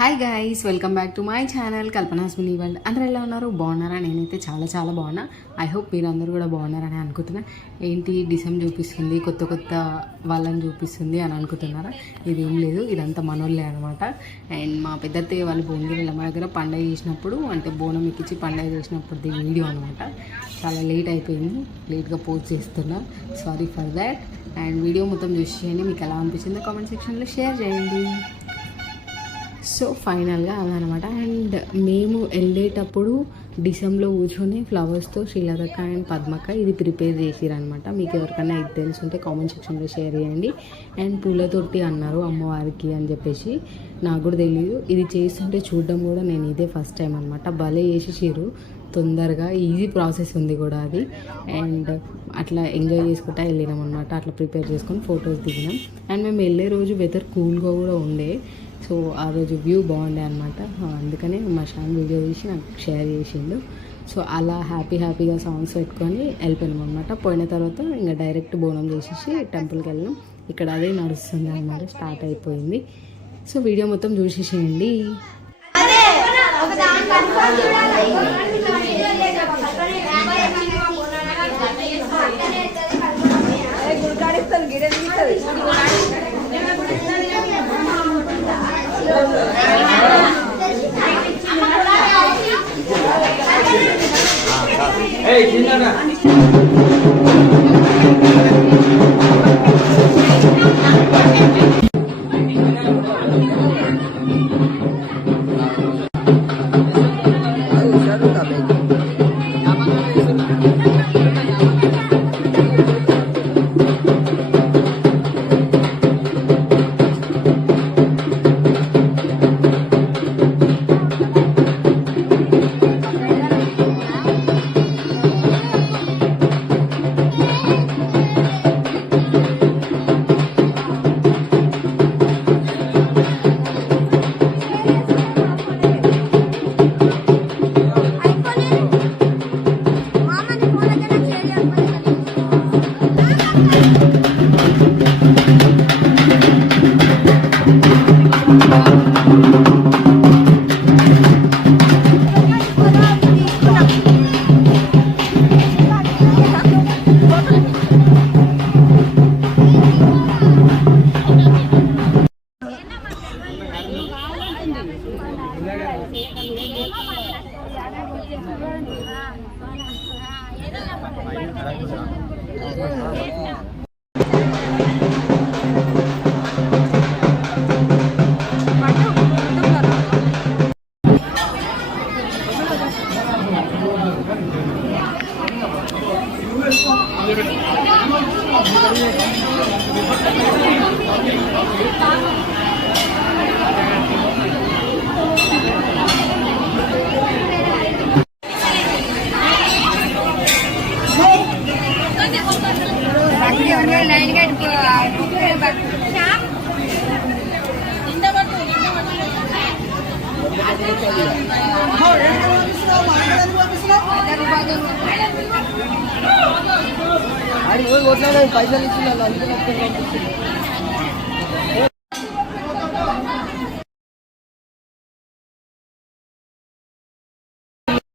Hi guys, welcome back to my channel Kalpana's mini world. అందరూ ఎలా ఉన్నారు? బాగున్నారా? నేనైతే చాలా చాలా బాగున్నా. ఐ హోప్ మీరు అందరూ కూడా బాగున్నారని అనుకుంటున్నా. ఏంటి డిసెం చూపిస్తుంది, కొత్త కొత్త వాళ్ళని చూపిస్తుంది అని అనుకుంటున్నారా? ఇది ఏం లేదు, ఇదంతా మనోళ్ళే అనమాట. అండ్ మా పెద్దత్తయ్య వాళ్ళు భువనగిరిలో మా దగ్గర పండగ చేసినప్పుడు, అంటే బోనం ఎక్కించి పండగ చేసినప్పుడు వీడియో అనమాట. చాలా లేట్ అయిపోయింది, లేట్గా పోస్ట్ చేస్తున్నా, sorry for that. And video మొత్తం చూసి చేయండి, మీకు ఎలా అనిపించిందో కామెంట్ సెక్షన్లో షేర్ చేయండి. సో ఫైనల్గా అదనమాట. అండ్ మేము వెళ్ళేటప్పుడు డిసెంలో కూర్చొని ఫ్లవర్స్తో శ్రీలతక్క అండ్ పద్మక్క ఇది ప్రిపేర్ చేసిరనమాట. మీకు ఎవరికైనా ఇది తెలుసుంటే కామెంట్ సెక్షన్లో షేర్ చేయండి. అండ్ పూలతోటి అన్నారు అమ్మవారికి అని చెప్పేసి, నాకు కూడా తెలియదు. ఇది చేస్తుంటే చూడడం కూడా నేను ఇదే ఫస్ట్ టైం అనమాట. భలే చేసేసారు, తొందరగా ఈజీ ప్రాసెస్ ఉంది కూడా అది. అండ్ అట్లా ఎంజాయ్ చేసుకుంటా వెళ్ళినాం అనమాట. అట్లా ప్రిపేర్ చేసుకొని ఫొటోస్ దిగినాం. అండ్ మేము వెళ్ళే రోజు వెదర్ కూల్గా కూడా ఉండే, సో ఆ రోజు వ్యూ బాగుండే అనమాట. అందుకనే మా షాన్ వీడియో తీసి నాకు షేర్ చేసిండు. సో అలా హ్యాపీగా సాంగ్స్ పెట్టుకొని వెళ్ళిపోయినాం అనమాట. పోయిన తర్వాత ఇంకా డైరెక్ట్ బోనం చేసేసి టెంపుల్కి వెళ్ళినాం. ఇక్కడ అదే నడుస్తుంది అనమాట, స్టార్ట్ అయిపోయింది. సో వీడియో మొత్తం చూసేసేయండి.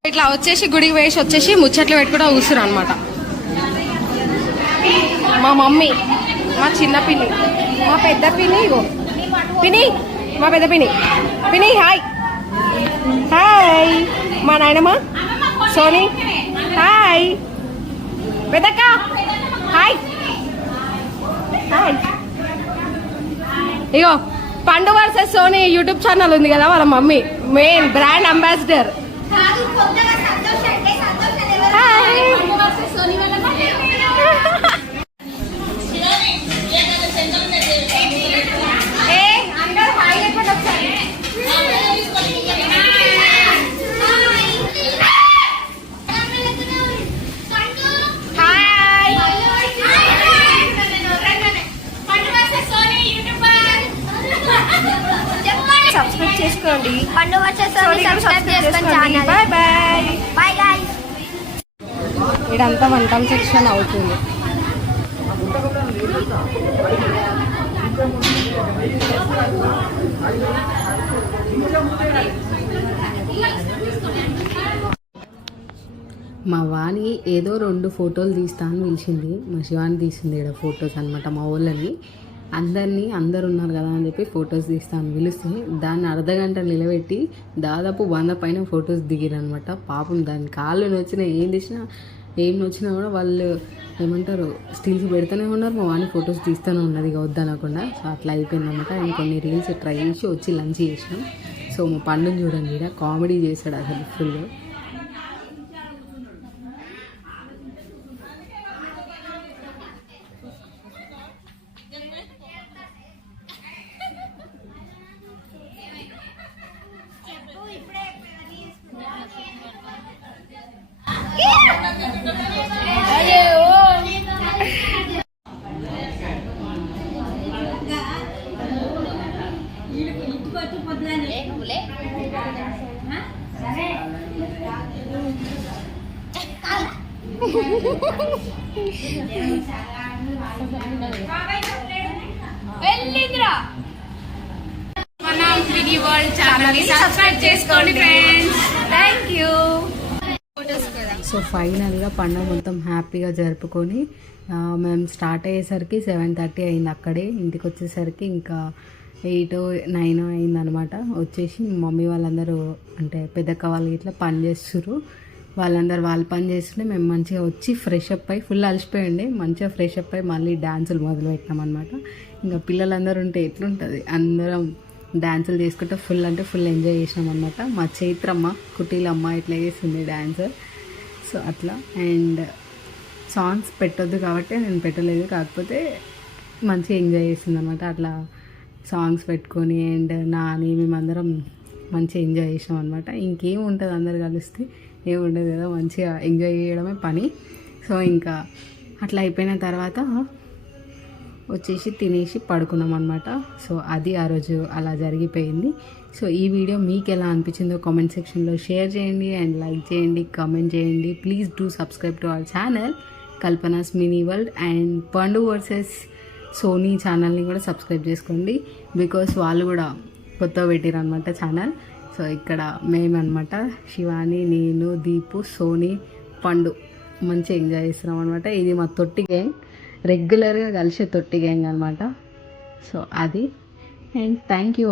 ఇట్లా వచ్చేసి గుడికి వేసి వచ్చేసి ముచ్చట్లు పెట్టుకుంటూ కూర్చురు అనమాట. మా మమ్మీ, మా చిన్న పిన్ని, మా పెద్ద పిన్ని, ఇగో పిన్ని, మా పెద్ద పిన్ని, పిన్ని హాయ్ హాయ్, మా నాయనమ్మ సోనీ హాయ్, పెద్దక్క హాయ్ హాయ్. ఇగో Pandu versus Soni YouTube channel ఉంది కదా, వాళ్ళ mummy main brand ambassador. Subscribe చేసుకోండి. పండు వచ్చేసరికి సబ్స్క్రైబ్ చేసుకోండి. Bye bye bye guys. ఇదంతా వంటం సెక్షన్ అవుతుంది. Thank you. మా వాణి ఏదో 2 ఫోటోలు తీస్తా అని పిలిచింది. మా శివాని తీసింది ఇక్కడ ఫొటోస్ అనమాట. మా ఊళ్ళని అందరు ఉన్నారు కదా అని చెప్పి ఫొటోస్ తీస్తా అని పిలిస్తే దాన్ని అర్ధగంట నిలబెట్టి దాదాపు 100 పైన ఫొటోస్ దిగిరనమాట. పాపం దాని కాళ్ళు నొచ్చినా ఏం నొచ్చినా కూడా వాళ్ళు ఏమంటారు స్టిల్స్ పెడుతూనే ఉన్నారు. మా వాణి ఫొటోస్ తీస్తూనే ఉన్నది ఇక వద్దనకుండా. సో అట్లా అయిపోయింది అనమాట. అండ్ కొన్ని రీల్స్ ట్రై చేసి వచ్చి లంచ్ చేసినాం. సో మా పండుని చూడండి ఇక్కడ కామెడీ చేశాడు అసలు ఫుల్. మన మినీ వరల్డ్ ఛానల్ సబ్స్క్రైబ్ చేసుకోండి ఫ్రెండ్స్. Thank you. సో ఫైనల్గా పండుగ మొత్తం హ్యాపీగా జరుపుకొని మేము స్టార్ట్ అయ్యేసరికి 7:30 అయింది. అక్కడే ఇంటికి వచ్చేసరికి ఇంకా 8, 9 అయిందనమాట. వచ్చేసి మమ్మీ వాళ్ళందరూ అంటే పెద్దక్క వాళ్ళు ఇట్లా పని చేస్తున్నారు. వాళ్ళు పని చేస్తుంటే మేము మంచిగా వచ్చి ఫ్రెష్ అప్ అయ్యి ఫుల్ అలసిపోయింది. మంచిగా ఫ్రెష్ అప్ అయ్యి మళ్ళీ డ్యాన్సులు మొదలు పెట్టినాం అనమాట. ఇంకా పిల్లలందరూ ఉంటే ఎట్లుంటుంది, అందరం డ్యాన్సులు చేసుకుంటే ఫుల్ అంటే ఫుల్ ఎంజాయ్ చేసినాం అనమాట. మా చైత్రమ్మ కుటీలమ్మ ఇట్లా చేస్తుంది డ్యాన్స్. సో అట్లా. అండ్ సాంగ్స్ పెట్టొద్దు కాబట్టి నేను పెట్టలేదు, కాకపోతే మంచిగా ఎంజాయ్ చేస్తుంది అనమాట. అట్లా సాంగ్స్ పెట్టుకొని అండ్ మేమందరం మంచిగా ఎంజాయ్ చేసినాం అనమాట. ఇంకేం ఉంటుంది అందరు కలిస్తే ఏముండదు కదా, మంచిగా ఎంజాయ్ చేయడమే పని. సో ఇంకా అట్లా అయిపోయిన తర్వాత వచ్చేసి తినేసి పడుకున్నాం అనమాట. సో అది ఆ రోజు అలా జరిగిపోయింది. సో ఈ వీడియో మీకు ఎలా అనిపించిందో కామెంట్ సెక్షన్లో షేర్ చేయండి అండ్ లైక్ చేయండి, కామెంట్ చేయండి. Please do subscribe to our channel Kalpana's mini world. And పండు వర్సెస్ సోనీ ఛానల్ని కూడా సబ్స్క్రైబ్ చేసుకోండి, బికాస్ వాళ్ళు కూడా కొత్తగా పెట్టారు అనమాట ఛానల్. సో ఇక్కడ మేమన్నమాట శివాని, నేను, దీపు, సోనీ, పండు మంచిగా ఎంజాయ్ చేస్తున్నాం అనమాట. ఇది మా తొట్టి గ్యాంగ్, రెగ్యులర్గా కలిసే తొట్టి గ్యాంగ్ అనమాట. సో అది. And thank you.